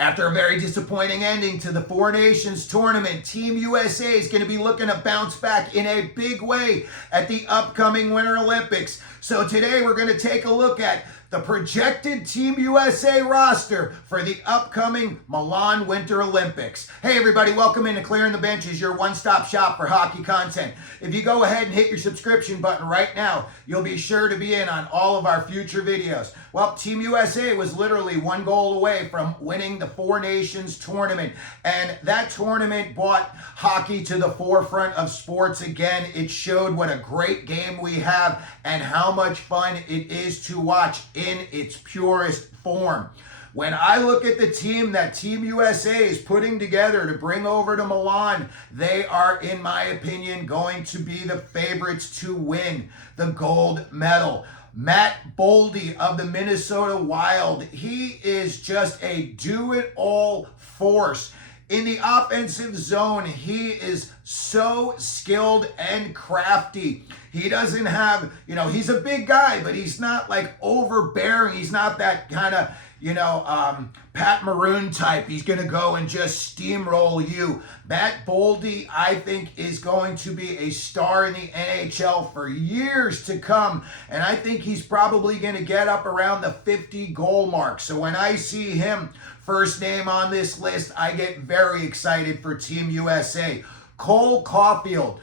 After a very disappointing ending to the Four Nations tournament, Team USA is going to be looking to bounce back in a big way at the upcoming Winter Olympics. So today we're going to take a look at the projected Team USA roster for the upcoming Milan Winter Olympics. Hey everybody, welcome into Clearing the Benches, your one-stop shop for hockey content. If you go ahead and hit your subscription button right now, you'll be sure to be in on all of our future videos. Well, Team USA was literally one goal away from winning the Four Nations tournament, and that tournament brought hockey to the forefront of sports again. It showed what a great game we have and how much fun it is to watch in its purest form. When I look at the team that Team USA is putting together to bring over to Milan, they are, in my opinion, going to be the favorites to win the gold medal. Matt Boldy of the Minnesota Wild, he is just a do-it-all force. In the offensive zone, he is so skilled and crafty. He doesn't have, he's a big guy, but he's not like overbearing. He's not that kind of, Pat Maroon type. He's going to go and just steamroll you. Matt Boldy, I think, is going to be a star in the NHL for years to come. And I think he's probably going to get up around the 50 goal mark. So when I see him first name on this list, I get very excited for Team USA. Cole Caulfield.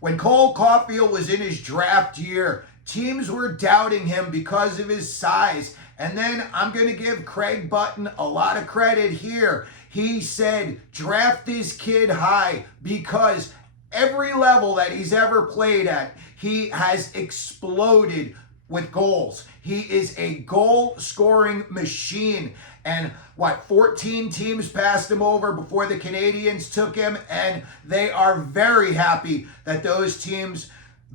When Cole Caulfield was in his draft year, teams were doubting him because of his size. And then I'm going to give Craig Button a lot of credit here. He said, draft this kid high because every level that he's ever played at, he has exploded with goals. He is a goal-scoring machine. And 14 teams passed him over before the Canadians took him, and they are very happy that those teams,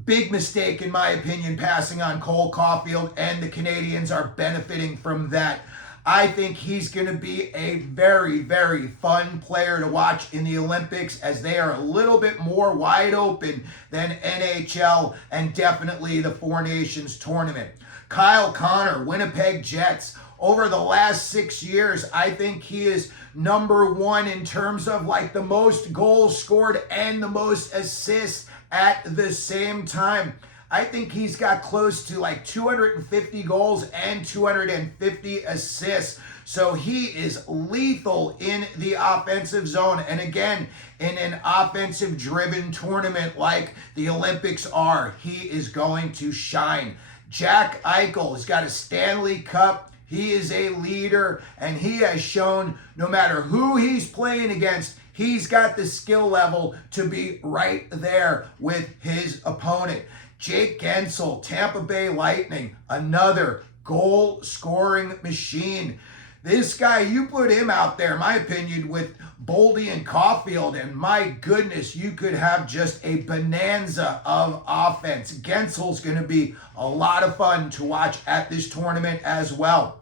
big mistake in my opinion, passing on Cole Caulfield, and the Canadians are benefiting from that. I think he's going to be a very, very fun player to watch in the Olympics, as they are a little bit more wide open than NHL and definitely the Four Nations tournament. Kyle Connor, Winnipeg Jets. Over the last 6 years, I think he is number one in terms of like the most goals scored and the most assists at the same time. I think he's got close to like 250 goals and 250 assists. So he is lethal in the offensive zone. And again, in an offensive-driven tournament like the Olympics are, he is going to shine. Jack Eichel has got a Stanley Cup. He is a leader, and he has shown no matter who he's playing against, he's got the skill level to be right there with his opponent. Jake Guentzel, Tampa Bay Lightning, another goal-scoring machine. This guy, you put him out there, in my opinion, with Boldy and Caulfield, and my goodness, you could have just a bonanza of offense. Guentzel's going to be a lot of fun to watch at this tournament as well.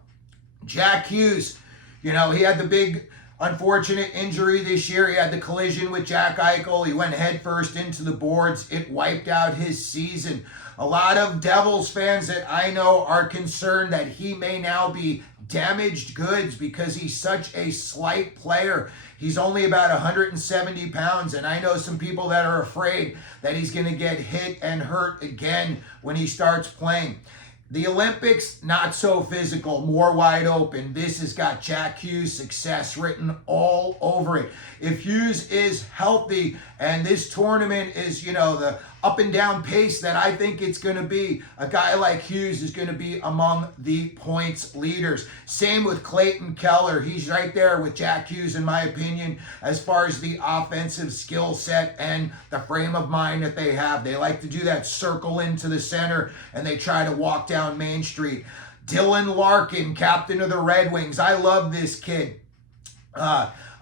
Jack Hughes, he had the big unfortunate injury this year. He had the collision with Jack Eichel. He went headfirst into the boards. It wiped out his season. A lot of Devils fans that I know are concerned that he may now be damaged goods because he's such a slight player. He's only about 170 pounds, and I know some people that are afraid that he's going to get hit and hurt again when he starts playing. The Olympics, not so physical, more wide open. This has got Jack Hughes' success written all over it. If Hughes is healthy and this tournament is, the up and down pace that I think it's going to be, a guy like Hughes is going to be among the points leaders. Same with Clayton Keller. He's right there with Jack Hughes, in my opinion, as far as the offensive skill set and the frame of mind that they have. They like to do that circle into the center, and they try to walk down Main Street. Dylan Larkin, captain of the Red Wings. I love this kid.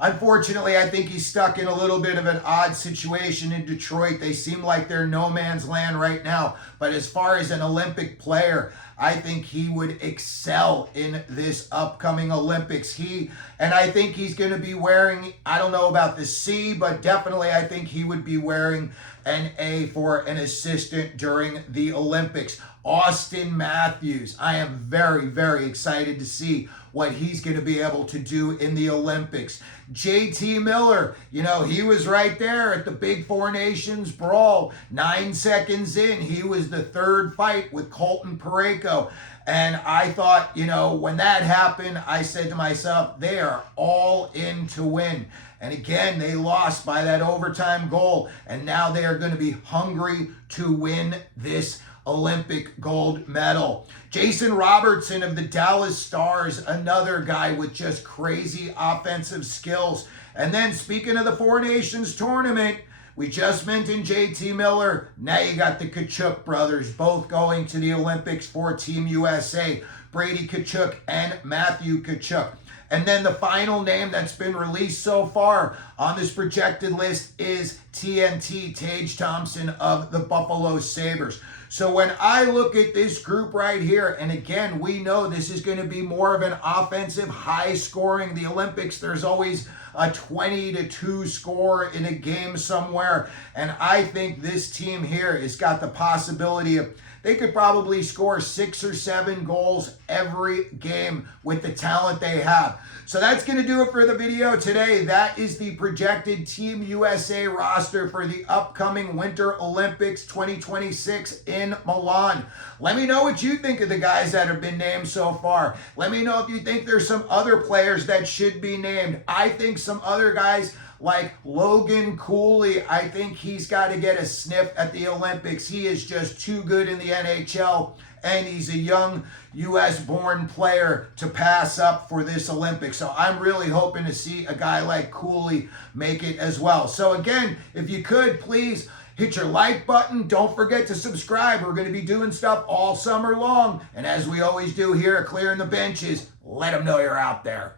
Unfortunately, I think he's stuck in a little bit of an odd situation in Detroit. They seem like they're no man's land right now. But as far as an Olympic player, I think he would excel in this upcoming Olympics. I think he's going to be wearing, I don't know about the C, but definitely I think he would be wearing an A for an assistant during the Olympics. Auston Matthews. I am very, very excited to see what he's going to be able to do in the Olympics. JT Miller, you know, he was right there at the Big Four Nations brawl. 9 seconds in, he was the third fight with Colton Parayko. And I thought, you know, when that happened, I said to myself, they are all in to win. And again, they lost by that overtime goal. And now they are going to be hungry to win this Olympic gold medal. Jason Robertson of the Dallas Stars, another guy with just crazy offensive skills. And then speaking of the Four Nations tournament, we just mentioned JT Miller. Now you got the Tkachuk brothers, both going to the Olympics for Team USA. Brady Tkachuk and Matthew Tkachuk. And then the final name that's been released so far on this projected list is TNT, Tage Thompson of the Buffalo Sabres. So when I look at this group right here, and again, we know this is going to be more of an offensive, high scoring. The Olympics, there's always a 20-2 score in a game somewhere. And I think this team here has got the possibility of, they could probably score 6 or 7 goals every game with the talent they have. So that's going to do it for the video today. That is the projected Team USA roster for the upcoming Winter Olympics 2026 in Milan. Let me know what you think of the guys that have been named so far. Let me know if you think there's some other players that should be named. I think some other guys like Logan Cooley, I think he's got to get a sniff at the Olympics. He is just too good in the NHL, and he's a young U.S.-born player to pass up for this Olympics. So I'm really hoping to see a guy like Cooley make it as well. So again, if you could, please hit your like button. Don't forget to subscribe. We're going to be doing stuff all summer long. And as we always do here at Clearing the Benches, let them know you're out there.